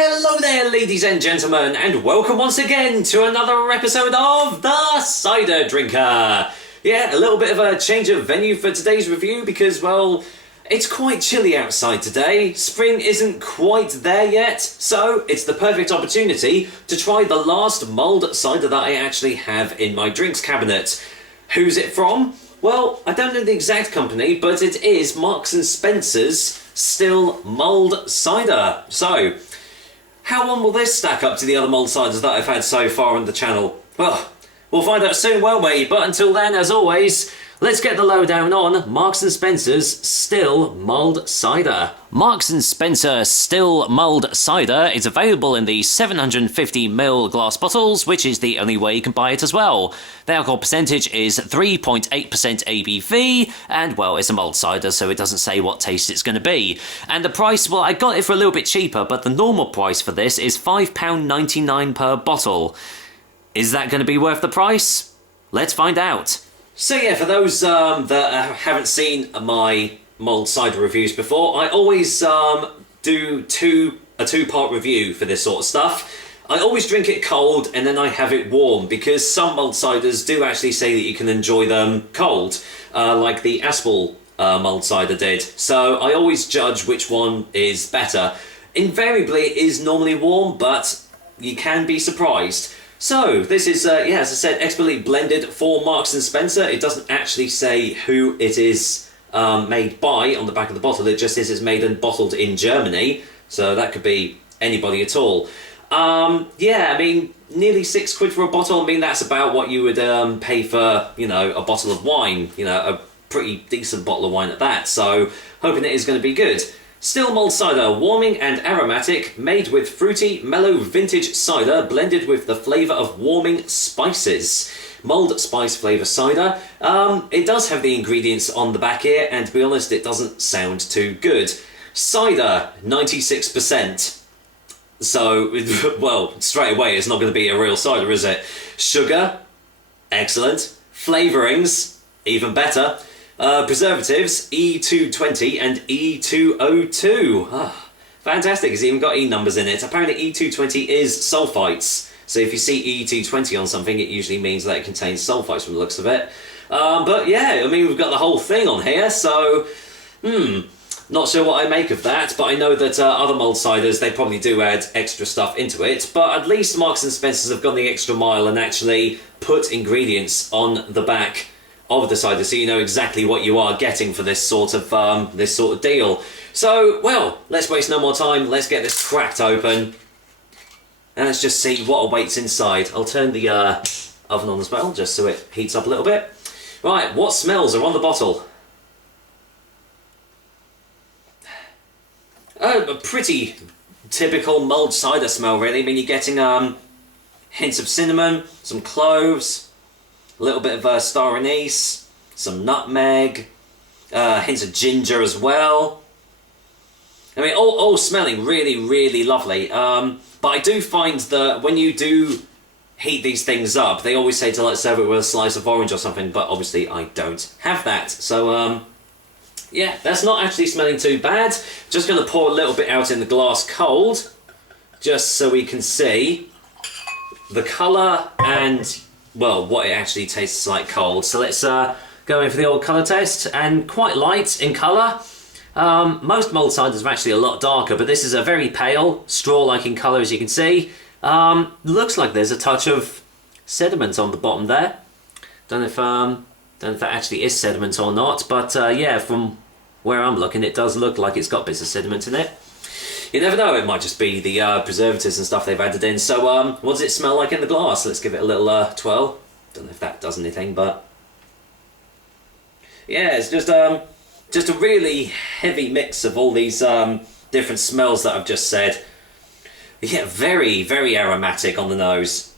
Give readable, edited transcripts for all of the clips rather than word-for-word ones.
Hello there, ladies and gentlemen, and welcome once again to another episode of The Cider Drinker. Yeah, a little bit of a change of venue for today's review because, well, it's quite chilly outside today. Spring isn't quite there yet, so it's the perfect opportunity to try the last mulled cider that I actually have in my drinks cabinet. Who's it from? Well, I don't know the exact company, but it is Marks & Spencer's Still Mulled Cider. So, how long will this stack up to the other mulled ciders that I've had so far on the channel? Well, we'll find out soon, won't we? But until then, as always, let's get the lowdown on Marks & Spencer's Still Mulled Cider. Marks & Spencer Still Mulled Cider is available in the 750ml glass bottles, which is the only way you can buy it as well. The alcohol percentage is 3.8% ABV, and well, it's a mulled cider, so it doesn't say what taste it's going to be. And the price, well, I got it for a little bit cheaper, but the normal price for this is £5.99 per bottle. Is that going to be worth the price? Let's find out. So yeah, for those that haven't seen my mulled cider reviews before, I always do a two-part review for this sort of stuff. I always drink it cold and then I have it warm because some mulled ciders do actually say that you can enjoy them cold, like the Aspel mulled cider did. So I always judge which one is better. Invariably it is normally warm, but you can be surprised. So, this is, yeah, as I said, expertly blended for Marks & Spencer. It doesn't actually say who it is made by on the back of the bottle. It just says it's made and bottled in Germany. So that could be anybody at all. Yeah, I mean, nearly £6 for a bottle. I mean, that's about what you would pay for, you know, a bottle of wine. You know, a pretty decent bottle of wine at that. So, hoping it is going to be good. Still mulled cider, warming and aromatic, made with fruity, mellow vintage cider blended with the flavour of warming spices. Mulled spice flavour cider. It does have the ingredients on the back here, and to be honest, it doesn't sound too good. Cider, 96%. So, well, straight away, it's not going to be a real cider, is it? Sugar, excellent. Flavourings, even better. Preservatives, E220 and E202. Ah, fantastic, it's even got E numbers in it. Apparently E220 is sulfites. So if you see E220 on something, it usually means that it contains sulfites from the looks of it. But yeah, I mean, we've got the whole thing on here, so... not sure what I make of that, but I know that other mulled ciders, they probably do add extra stuff into it, but at least Marks & Spencer's have gone the extra mile and actually put ingredients on the back of the cider, so you know exactly what you are getting for this sort of deal. So, well, let's waste no more time. Let's get this cracked open, and let's just see what awaits inside. I'll turn the oven on as well, just so it heats up a little bit. Right, what smells are on the bottle? A pretty typical mulled cider smell, really. I mean, you're getting hints of cinnamon, some cloves, a little bit of star anise, some nutmeg, hints of ginger as well. I mean, all smelling really, really lovely. But I do find that when you do heat these things up, they always say to like serve it with a slice of orange or something, but obviously I don't have that. So, yeah, that's not actually smelling too bad. Just going to pour a little bit out in the glass cold, just so we can see the colour and, well, what it actually tastes like cold. So let's go in for the old colour test, and quite light in colour. Most mulled ciders are actually a lot darker, but this is a very pale, straw-like in colour, as you can see. Looks like there's a touch of sediment on the bottom there. Don't know if that actually is sediment or not, but yeah, from where I'm looking, it does look like it's got bits of sediment in it. You never know, it might just be the preservatives and stuff they've added in. So, what does it smell like in the glass? Let's give it a little twirl. Don't know if that does anything, but... yeah, it's just a really heavy mix of all these different smells that I've just said. Yeah, very, very aromatic on the nose.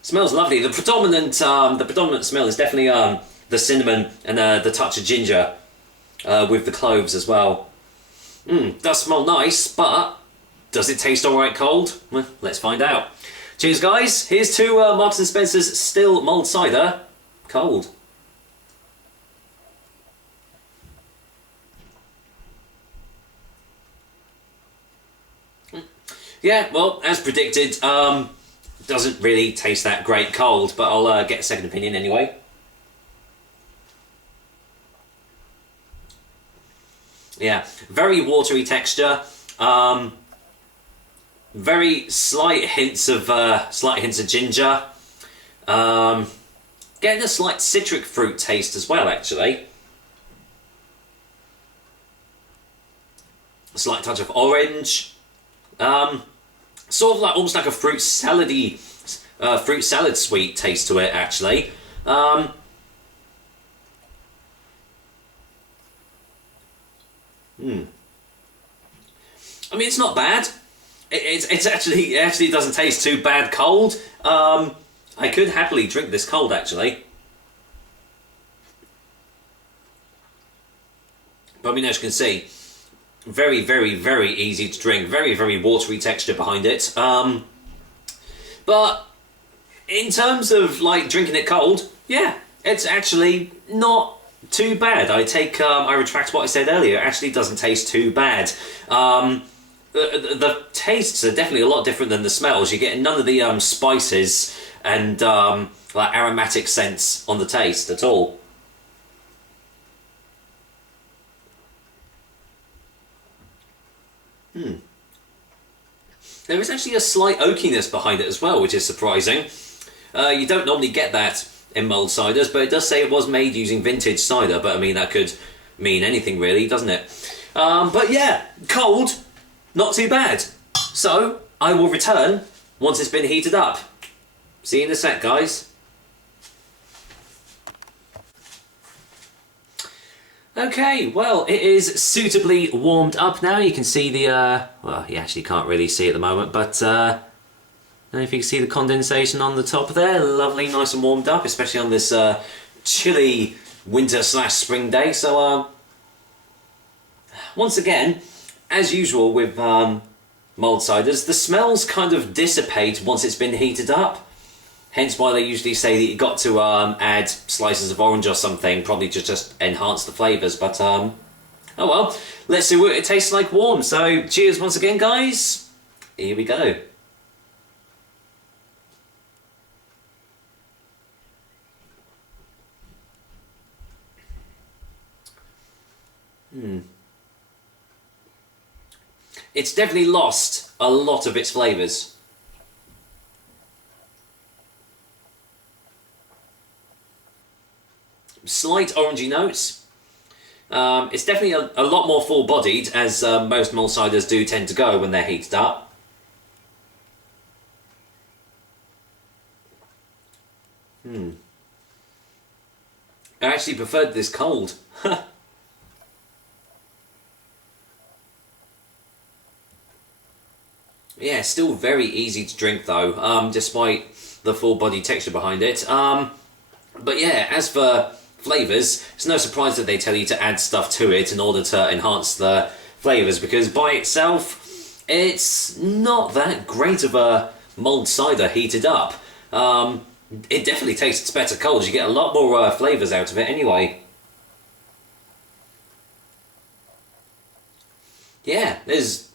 Smells lovely. The predominant smell is definitely the cinnamon and the touch of ginger with the cloves as well. Does smell nice, but does it taste alright cold? Well, let's find out. Cheers, guys. Here's to Marks & Spencer's Still Mulled Cider, cold. Yeah, well, as predicted, doesn't really taste that great cold, but I'll get a second opinion anyway. Yeah, very watery texture. Very slight hints of ginger. Getting a slight citric fruit taste as well, actually. A slight touch of orange. Sort of like almost like a fruit salad sweet taste to it, actually. I mean, it's not bad. It actually doesn't taste too bad cold. I could happily drink this cold, actually. But I mean, as you can see, very, very, very easy to drink. Very, very watery texture behind it. But in terms of like drinking it cold, yeah, it's actually not too bad. I retract what I said earlier. It actually doesn't taste too bad. The tastes are definitely a lot different than the smells. You get none of the spices and like aromatic scents on the taste at all. There is actually a slight oakiness behind it as well, which is surprising. You don't normally get that in mulled ciders, but it does say it was made using vintage cider, but I mean, that could mean anything really, doesn't it? But yeah, cold, not too bad. So, I will return once it's been heated up. See you in a sec, guys. Okay, well, it is suitably warmed up now. You can see the, well, you actually can't really see at the moment, but I don't know if you can see the condensation on the top there. Lovely, nice and warmed up, especially on this chilly winter/spring day. So, once again, as usual with mulled ciders, the smells kind of dissipate once it's been heated up. Hence why they usually say that you've got to add slices of orange or something, probably to just enhance the flavours, but oh well, let's see what it tastes like warm. So cheers once again, guys. Here we go. It's definitely lost a lot of its flavours. Slight orangey notes. It's definitely a lot more full-bodied, as most mulled ciders do tend to go when they're heated up. I actually preferred this cold. Yeah, still very easy to drink though, despite the full-body texture behind it. But yeah, as for flavours, it's no surprise that they tell you to add stuff to it in order to enhance the flavours, because by itself, it's not that great of a mulled cider heated up. It definitely tastes better cold. You get a lot more flavours out of it anyway. Yeah, there's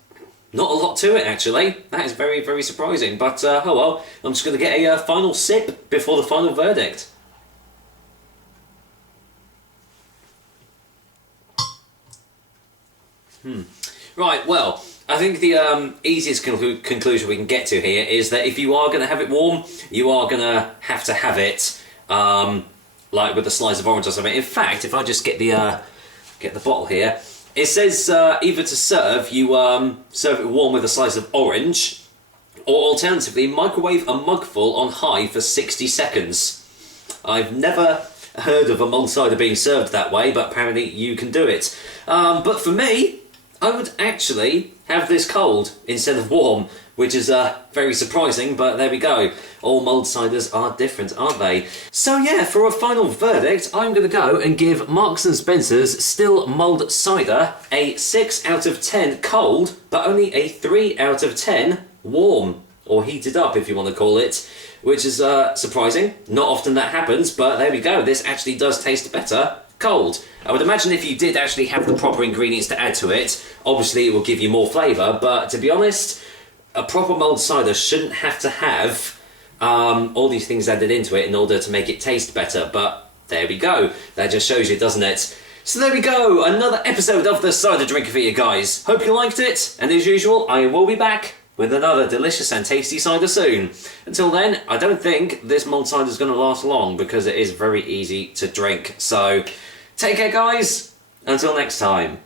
not a lot to it actually. That is very, very surprising. But oh well, I'm just going to get a final sip before the final verdict. Right, well, I think the easiest conclusion we can get to here is that if you are going to have it warm, you are going to have it like with a slice of orange or something. In fact, if I just get the bottle here, it says either to serve, you serve it warm with a slice of orange, or alternatively, microwave a mugful on high for 60 seconds. I've never heard of a mulled cider being served that way, but apparently you can do it. But for me, I would actually have this cold instead of warm, which is very surprising, but there we go. All mulled ciders are different, aren't they? So yeah, for a final verdict, I'm going to go and give Marks & Spencer's Still Mulled Cider a 6 out of 10 cold, but only a 3 out of 10 warm, or heated up if you want to call it, which is surprising. Not often that happens, but there we go. This actually does taste better cold. I would imagine if you did actually have the proper ingredients to add to it, obviously it will give you more flavour, but to be honest, a proper mulled cider shouldn't have to have all these things added into it in order to make it taste better, but there we go. That just shows you, doesn't it? So there we go, another episode of the Cider Drinker for you guys. Hope you liked it, and as usual, I will be back with another delicious and tasty cider soon. Until then, I don't think this mulled cider is going to last long because it is very easy to drink. So take care, guys. Until next time.